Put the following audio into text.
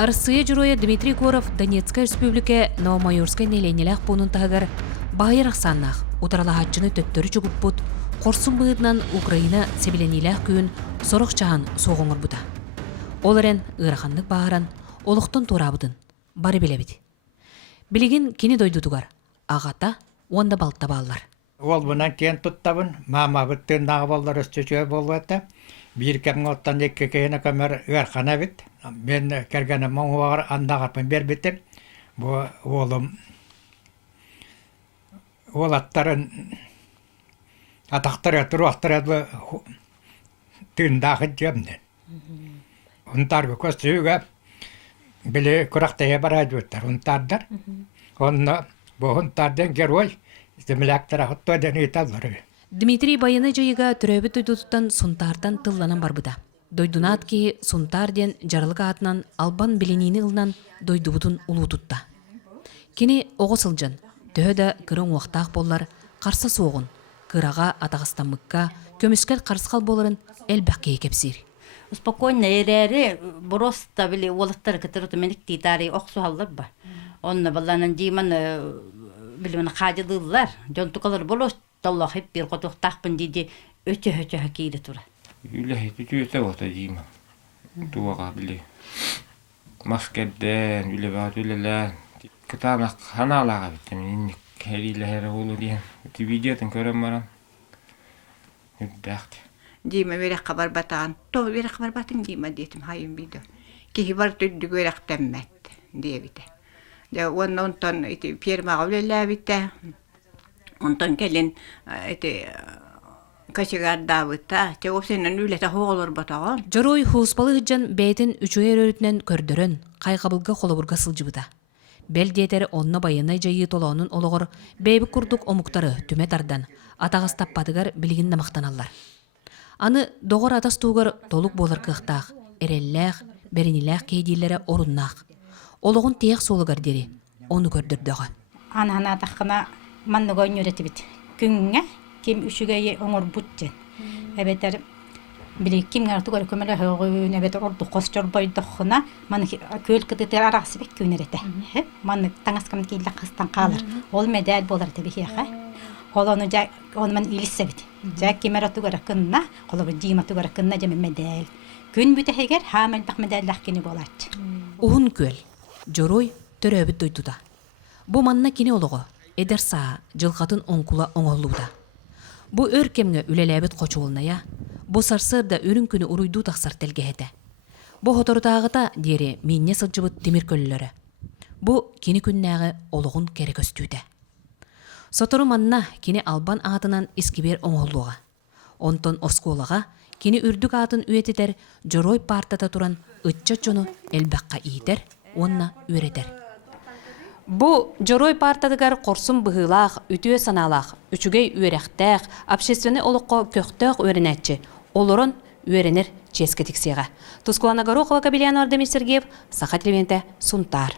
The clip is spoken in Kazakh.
Арысыя журоя Дмитрий Коров Донецкая республика Новомайорская неленелях пунун тагар байырах саннах утаралахатчыны төттөрү чугуппут корсун быытынан Украина себеленилях күн сорох чахан соғоңор бута. Оларен ыраханнык бааран олуқтон турабыдын бары билебит. Билигин кини дойдутугар агата онда балта баллар. Ол бунан кен туттабын мама бүттен нагыбалдар өстөчө болбата. Bir kere ottan iki kere kamer ırkana bit. Ben kergene mağar andagarpın berbitim. Bu oğlum oğlatların atakları turuakları tündahı cemden. Onlar kostüge bile kuraktaya barajutlar. Onlardır. Onunla bu onlardan geroy istemlektere hatta deneytalları. Дмитрий байыны жайыга түрөбі дойдутуттан сунтардан тылланан барбыда. Дойдунаат ки сунтар ден жарылык атынан албан биленини ылынан дойдубутун улуутутта. Кини ого сылжан, төөдө кырын уактаак боллар карса соогун, кырага атагыстамыкка, көмүскел карсыкал боларын элбакке кепсир. Спокойно эрери просто били олаттар кытырыты меник титари оксу халлар ба. Онна балланан диман билмен хажыдылар, жонтукалар болос Таллах hep bir kotuk takpın dedi öte hakiri tura. Ylehi tütüyse vata diyeyim. Tuvağa bile. Maskeden ylevät. Kıtanak hanalağa bittim. İnnik heriyle her olur diyen. Videodan göremiyorum. Yüddähti. Diyme verek kabar batan. To verek kabar batın diyme dedim hayım video. Ki var tüddük verek temmet diye bite. De ondan iti firma öyle bitte. Ondan gelin kaçıgar davıta. Cevap senin ülete hoğulur batağın. Жорой хуспалы хыджан бәйтін үчуер өрүтінен көрдөрөн, кайгабылга холобурга сылжыбыта. Бел диетери онна байынай жайы толоонун ологор бейби курдук омуктары түме тардан, атагастап падыгар билигин намактаналлар. Аны догор атас тугар толук болар кыхтаах, эреллээх, беринилээх кейдилері оруннаах. Ологун теек солугар дери, onu көрдөрдөгө. Ana takına manlı koyun üretibit. Günge kim üşügeyi onur butçen. Evet bile kim artık öyle kömele högün evet ordu kosçor boydoğuna man köl kıtıtır arası bek günerete. Man tangaskam killa kıstan kalır. Ol medal bolar tabii ki ha. Holonu onu man ilisebit. Jak kimeratu garakınna, holu cimatu garakınna cem medal. Gün büte heger hamel bak medallah kini bolat. Uhun köl. Жорой төрөбүт дойдуда. Бу манна кини олого. Эдерса жылгатын оңкула оңоллууда. Бу өркемге үлелебит кочуулная, бу сарсырда өрүн күнү уруйду таксар телгехете. Бу хоторутаагыта дери минне сылжыбыт темир көллөрө. Бу кини күннәгы ологун керекөстүүтэ. Сотору манна кини албан атынан искибер оңоллуга. Онтон осколага кини үрдүк атын үетитер Жорой партата туран ытча чону элбакка иитер, онна үеретер. Бу Жорой партадыгар корсун быһыылаах, үтүө санаалаах, үчүгей үерехтээх, общественный олуққа көхтээх үеренәтчи, олорон үеренер ческетиксиға. Тускулана Горохова, Кабельян Ардемир Сергеев, Саха телевизионда Сунтар.